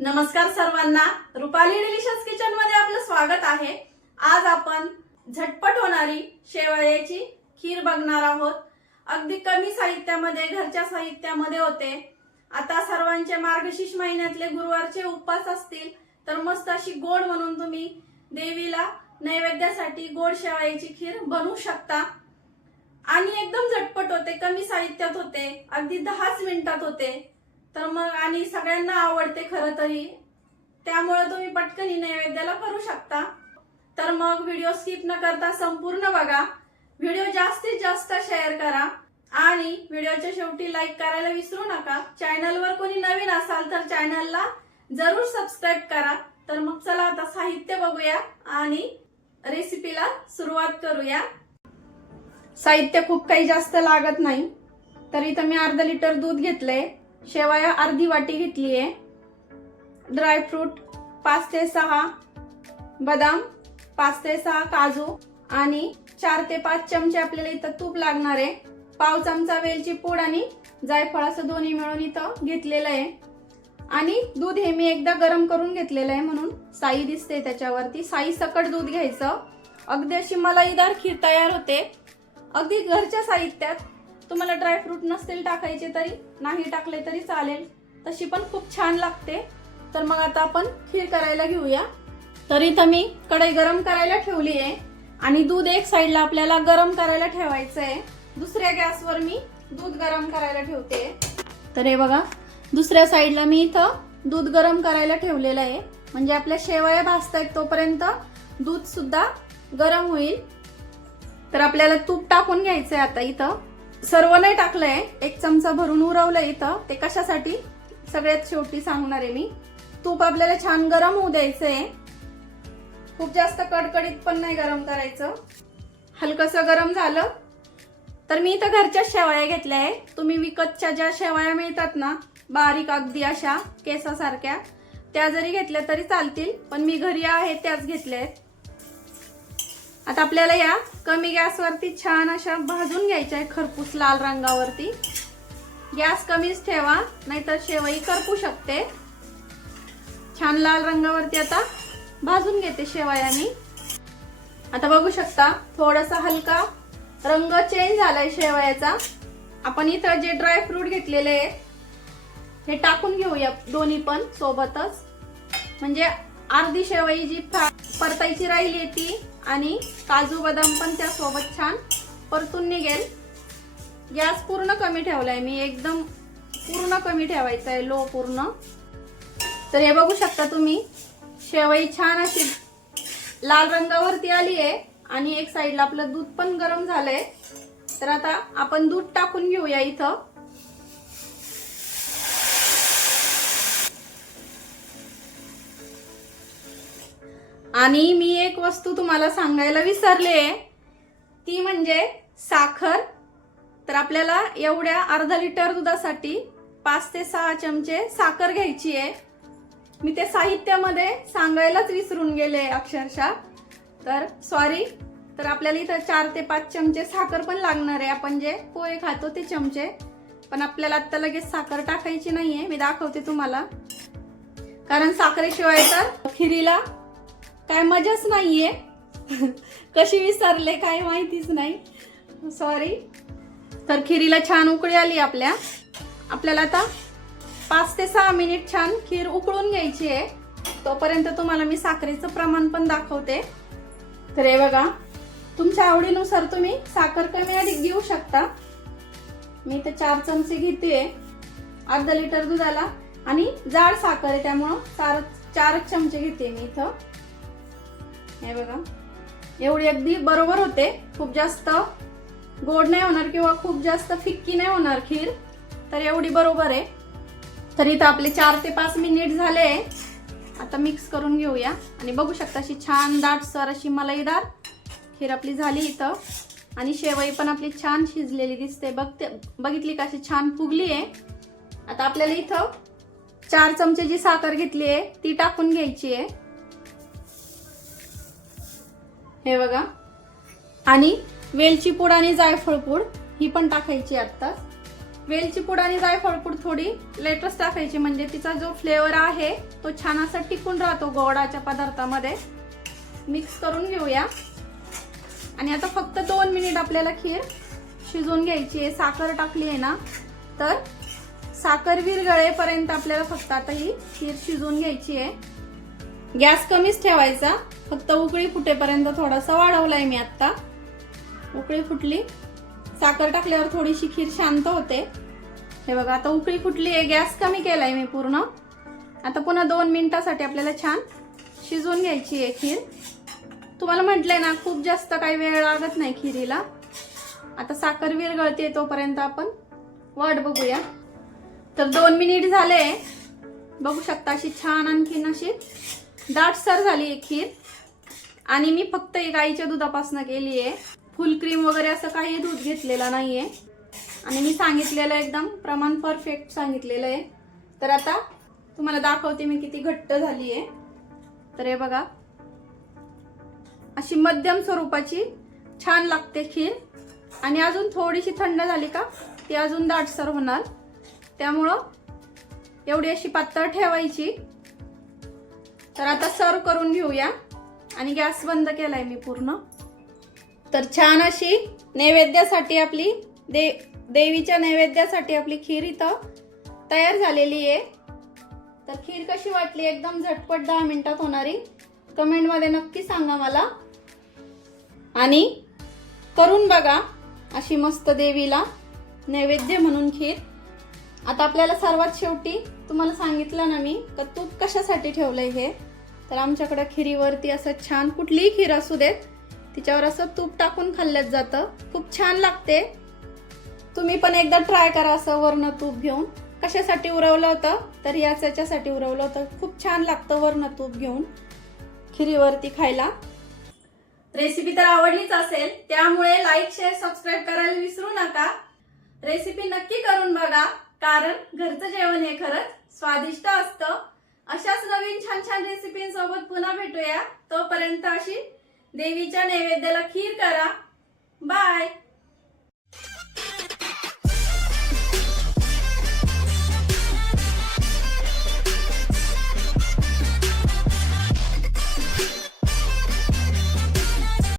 नमस्कार सर्वांना, Rupali delicious kitchen मध्ये आपलं स्वागत आहे। आज आपण झटपट होणारी शेवयाची खीर बघणार आहोत। अगदी कमी साहित्यामध्ये, घरच्या साहित्यामध्ये होते। आता सर्वांचे मार्गशीर्ष महिन्यातले गुरुवारचे उपवास असतील तर मस्त अशी गोड म्हणून तुम्ही देवीला नैवेद्यासाठी गोड शेवयाची खीर बनवू शकता आणि एकदम झटपट होते, कमी साहित्यात होते, अगदी 10 मिनिटात होते। तर मग आणि सगळ्यांना आवडते खरं तरी, त्यामुळे तुम्ही पटकन नैवेद्याला करू शकता। तर मग व्हिडिओ स्किप न करता संपूर्ण बघा। व्हिडिओ जास्तीत जास्त शेअर करा आणि व्हिडिओच्या शेवटी लाईक करायला विसरू नका। चॅनलवर कोणी नवीन असाल तर चॅनलला जरूर सबस्क्राइब करा। तर मग चला आता साहित्य बघूया आणि रेसिपीला सुरुवात करूया। साहित्य खूप काही जास्त लागत नाही। तर इथं मी अर्धा लिटर दूध घेतलंय, शेवया अर्धी वाटी घेतलीये, ड्रायफ्रूट 5 ते 6, बदाम 5 ते 6, काजू आणि 4 ते 5 चमचे आपल्याला इथं तूप लागणार आहे। पाव चमचा वेलची पूड आणि जायफळ असं दोन्ही मिळून इथं घेतलेलं आहे। आणि दूध हे मी एकदा गरम करून घेतलेलं आहे म्हणून साई दिसते त्याच्यावरती। साई सकट दूध घ्यायचं, अगदी अशी मलाईदार खीर तयार होते। अगदी घरच्या साहित्यात, तुम्हाला ड्रायफ्रूट नसतील टाकायचे तरी नाही टाकले तरी चालेल, तशी पण खूप छान लागते। तर मग आता आपण खीर करायला घेऊया। तर इथं मी कढई गरम करायला ठेवली आहे आणि दूध एक साईडला आपल्याला गरम करायला ठेवायचं आहे। दुसऱ्या गॅसवर मी दूध गरम करायला ठेवते। तर हे बघा, दुसऱ्या साईडला मी इथं दूध गरम करायला ठेवलेलं आहे, म्हणजे आपल्या शेवया भाजतायत तोपर्यंत दूध सुद्धा गरम होईल। तर आपल्याला तूप टाकून घ्यायचंय। आता इथं सर्व नाही टाकलंय, 1 चमचा भरून उरवलंय इथं। ते कशासाठी सगळ्यात शेवटी सांगणार आहे मी। तूप आपल्याला छान गरम होऊ द्यायचंय, खूप जास्त कडकडीत पण नाही गरम करायचं। हलकसं गरम झालं तर मी इथं घरच्या शेवया घेतल्या आहे। तुम्ही विकतच्या ज्या शेवया मिळतात ना, बारीक अगदी अशा केसासारख्या, त्या जरी घेतल्या तरी चालतील, पण मी घरी आहे त्याच घेतल्या आहेत। आता आपल्याला या कमी गॅसवरती छान अशा भाजून घ्यायच्या आहे, खरपूस लाल रंगावरती। गॅस कमीच ठेवा, नाहीतर शेवई करपू शकते। छान लाल रंगावरती आता भाजून घेते शेवया मी। आता बघू शकता थोडासा हलका रंग चेंज झालाय शेवयाचा। आपण इथं जे ड्रायफ्रूट घेतलेले आहेत हे टाकून घेऊया दोन्ही पण सोबतच, म्हणजे अर्धी शेवई जी परतायची राहिली ती आणि काजू बदाम पण त्या सोबत छान परतून निघेल। गॅस पूर्ण कमी ठेवलाय मी, एकदम पूर्ण कमी ठेवायचा आहे, लो पूर्ण। तर हे बघू शकता तुम्ही, शेवई छान अशी लाल रंगावरती आली आहे आणि एक साईडला आपलं दूध पण गरम झालंय। तर आता आपण दूध टाकून घेऊया इथं। आणि मी एक वस्तू तुम्हाला सांगायला विसरले, ती म्हणजे साखर। तर आपल्याला एवढ्या अर्धा लिटर दुधासाठी 5 ते 6 चमचे साखर घ्यायची आहे। मी ते साहित्यामध्ये सांगायलाच विसरून गेले अक्षरशः, तर सॉरी। तर आपल्याला इथं 4 ते 5 चमचे साखर पण लागणार आहे, आपण जे पोहे खातो ते चमचे। पण आपल्याला आता लगेच साखर टाकायची नाहीये, मी दाखवते तुम्हाला, कारण साखरेशिवाय तर खिरीला काय मजाच नाहीये। कशी विसरले काय माहितीच नाही, सॉरी। तर खिरीला छान उकळी आली आपल्याला आता 5 ते 6 मिनिट छान खीर उकळून घ्यायची आहे। तोपर्यंत तुम्हाला मी साखरेचं प्रमाण पण दाखवते। तर हे बघा, तुमच्या आवडीनुसार तुम्ही साखर कमी अधिक घेऊ शकता। मी इथे 4 चमचे घेते अर्धा लिटर दुधाला, आणि जाड साखर आहे त्यामुळं 4 चमचे घेते मी इथं। हे बघा, एवढी अगदी बरोबर होते, खूप जास्त गोड नाही होणार किंवा खूप जास्त फिक्की नाही होणार खीर, तर एवढी बरोबर आहे। तर इथं आपले 4 ते 5 मिनिट झाले। आता मिक्स करून घेऊया आणि बघू शकता अशी छान दाटसर अशी मलाईदार खीर आपली झाली इथं। आणि शेवई पण आपली छान शिजलेली दिसते, बघितली का अशी छान फुगली आहे। आता आपल्याला इथं 4 चमचे जी साखर घेतली आहे ती टाकून घ्यायची आहे, हे बघा। आणि वेलची पूड आणि जायफळ पूड ही पण टाकायची आता। वेलची पूड आणि जायफळ पूड थोडी लेटच टाकायची, म्हणजे तिचा जो फ्लेवर आहे तो छान असा टिकून राहतो गोडाच्या पदार्थामध्ये. मिक्स करून घेऊया. आणि आता फक्त 2 मिनिट आपल्याला खीर शिजवून घ्यायची आहे. साखर टाकली आहे ना, तर साखर विरघळेपर्यंत आपल्याला फक्त आता ही खीर शिजवून घ्यायची आहे. गॅस कमीच ठेवायचा, फक्त उकळी फुटेपर्यंत थोडासा वाढवलाय मी आता. उकळी फुटली, साखर टाकल्यावर थोडीशी खीर शांत होते. हे बघा आता उकळी फुटली आहे, गॅस कमी केलाय मी पूर्ण. आता पुन्हा 2 मिनिटासाठी आपल्याला छान शिजवून घ्यायची आहे खीर. तुम्हाला म्हटलंय ना, खूप जास्त काही वेळ लागत नाही खिरीला. आता साखर विरघळते तोपर्यंत आपण वाट बघूया. तर 2 मिनिट झाले, बघू शकता अशी छान आणखीन अशी दाटसर झाली आहे खीर. आणि मी फक्त गाईच्या दुधापासून केली आहे, फुल क्रीम वगैरे असं काही दूध घेतलेला नाहीये. आणि मी सांगितलेलं एकदम प्रमाण परफेक्ट सांगितलेलं आहे. तर आता तुम्हाला दाखवते मी किती घट्ट झाली आहे. तर हे बघा अशी मध्यम स्वरूपाची छान लागते खीर. आणि अजून थोडीशी थंड झाली का ती अजून दाटसर होणार, त्यामुळं एवढी अशी पातळ ठेवायची. तर आता सर्व करून घेऊया. आणि गॅस बंद केलाय मी पूर्ण. तर छान अशी नैवेद्यासाठी आपली देवीच्या नैवेद्यासाठी आपली खीर इथं तयार झालेली आहे. तर खीर कशी वाटली, एकदम झटपट 10 मिनिटात होणारी, कमेंटमध्ये नक्की सांगा मला. आणि करून बघा अशी मस्त देवीला नैवेद्य म्हणून खीर. आता आपल्याला सर्वात शेवटी तुम्हाला सांगितलं ना मी का तूप कशासाठी ठेवलंय हे. तर आमच्याकडे खिरीवरती असं छान कुठलीही खीर असू देत तिच्यावर असं तूप टाकून खाल्ल्यात जातं, खूप छान लागते. तुम्ही पण एकदा ट्राय करा असं वरनं तूप घेऊन. कशासाठी उरवलं होतं तर याच्यासाठी उरवलं होतं. खूप छान लागतं वरनं तूप घेऊन खिरीवरती खायला. रेसिपी तर आवडलीच असेल, त्यामुळे लाईक शेअर सबस्क्राईब करायला विसरू नका. रेसिपी नक्की करून बघा, कारण घरचं जेवण हे खरंच स्वादिष्ट असतं. अशाच नवीन छान छान रेसिपींसोबत पुन्हा भेटूया. तोपर्यंत अशी देवीच्या नैवेद्याला खीर करा. बाय.